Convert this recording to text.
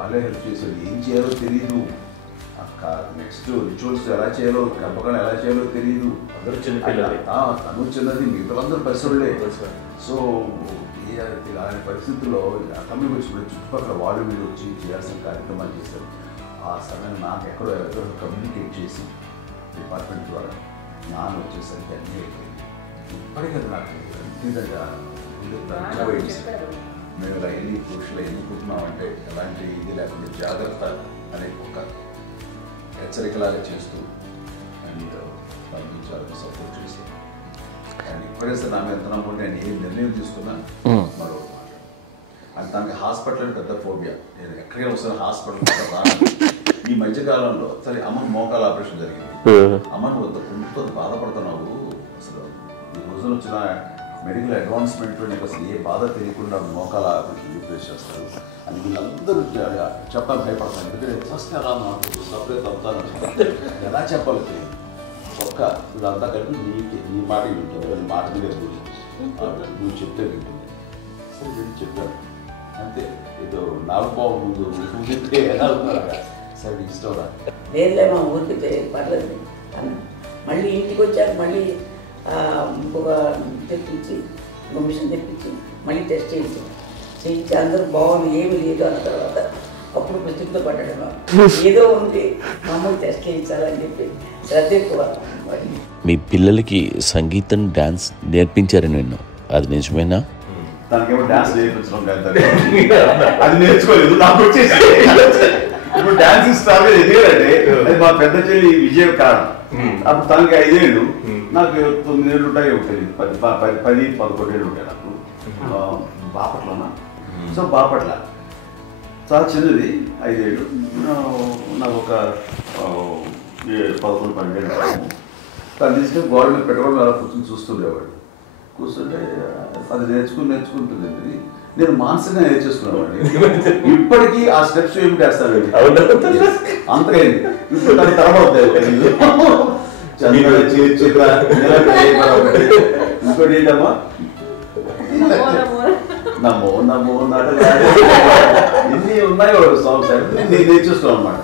వాళ్ళే హెల్ప్ చేశారు. ఏం చేయాలో తెలియదు, నెక్స్ట్ రిచువల్స్ ఎలా చేయాలో, జ్ఞాపకాలు ఎలా చేయాలో తెలియదు. తను చిన్నది, మిగతాందరూ పరిసరులే. సో అలాంటి పరిస్థితుల్లో తమిళ వచ్చినప్పుడు చుట్టుపక్కల వాళ్ళు వీళ్ళు వచ్చి చేయాల్సిన కార్యక్రమాలు చేశారు. ఆ సమయం నాకు ఎక్కడో కమ్యూనికేట్ చేసి డిపార్ట్మెంట్ ద్వారా నాన్న వచ్చేసరికి అన్నీ అయిపోయింది. ఇప్పటికీ నాకు నిజంగా మేము ఇలా ఎన్ని పురుషులు ఎన్ని పుట్టినామంటే ఎలాంటి ఇది లేకుండా జాగ్రత్త అనే ఒక హెచ్చరికలాగా చేస్తూ అండ్ వాళ్ళకి చాలా సపోర్ట్ చేశాను. అండ్ ఇప్పుడైతే నా మీద ఎంత నమ్మకం, నేను ఏం నిర్ణయం తీసుకున్నాను మరో అది తనకి హాస్పిటల్ అంటే పెద్ద ఫోబియా. నేను ఎక్కడికైనా వస్తాను హాస్పిటల్ రాను. ఈ మధ్యకాలంలో సరే అమ్మకి మోకాల ఆపరేషన్ జరిగింది. అమ్మని కుంటుతో బాధపడుతున్నావు, అసలు ఈ రోజున వచ్చిన మెడికల్ అడ్వాన్స్మెంట్ నీకు అసలు ఏ బాధ తెలియకుండా మోకాల ఆపరేషన్ రీప్లేస్ చేస్తారు అని వీళ్ళందరూ చెప్పడానికి భయపడతాను. ఎందుకంటే ఫస్ట్ ఎలా నాకు సపరేట్ అవుతాను, ఎలా చెప్పాలి తెలియదు. ఒక్క వీళ్ళంతా కలిపి నీ మాట వింటుంది, అది మాట మీద నువ్వు చెప్తే వింటుంది. సరే నేను చెప్పాను అంతే. ఏదో నాగబాబు ముందు ఊరితే ఎలా అవుతారా, సరే ఇష్టం రా లేదులే మా ఊరికి పర్లేదు అని మళ్ళీ ఇంటికి వచ్చాక మళ్ళీ ఇంకొక తెప్పించి మిషన్ తెప్పించి మళ్ళీ టెస్ట్ చేయించి అందరూ బాగుంది ఏమి లేదు అన్న తర్వాత అప్పుడు పుస్తకంతో పడ్డాడు. ఏదో ఉంది మామూలు టెస్ట్ చేయించాలని చెప్పి శ్రద్ధ ఎక్కువ. మీ పిల్లలకి సంగీతం డాన్స్ నేర్పించారని విన్నాను, అది నిజమేనా? దానికేమో డాన్స్ నేర్పించడం కాదు, అది నేర్చుకోలేదు. నాకు వచ్చేసి ఇప్పుడు డాన్స్ స్టార్ ఎదిగారంటే అది మా పెద్ద చెల్లి విజయం కారణం. అప్పుడు తనకి 5 ఏళ్ళు, నాకు 9 ఏళ్ళు ఉంటాయి, తెలియదు 10-11 ఏళ్ళు ఉంటాయి నాకు. బాపట్లనా, సో బాపట్ల చాలా చిన్నది, 5 ఏళ్ళు. నాకు ఒక 11-12 ఏళ్ళు. తను తీసుకొని గోడ మీద పెట్టుకోవడం అలా కూర్చొని చూస్తుండేవాడు. కూర్చుంటే అది నేర్చుకుంటుందండి. నేను మానసికంగా నేర్చేసుకున్నామండి. ఇప్పటికీ ఆ స్టెప్స్ ఏమిటి వేస్తాను అంతకైంది. ఇప్పుడు దాని తర్వాత ఇంకోటి ఏంటమ్మా, నమో నమో నాటలు ఎన్ని ఉన్నాయో సాంగ్స్ నేను నేర్చేసుకున్నాను అనమాట.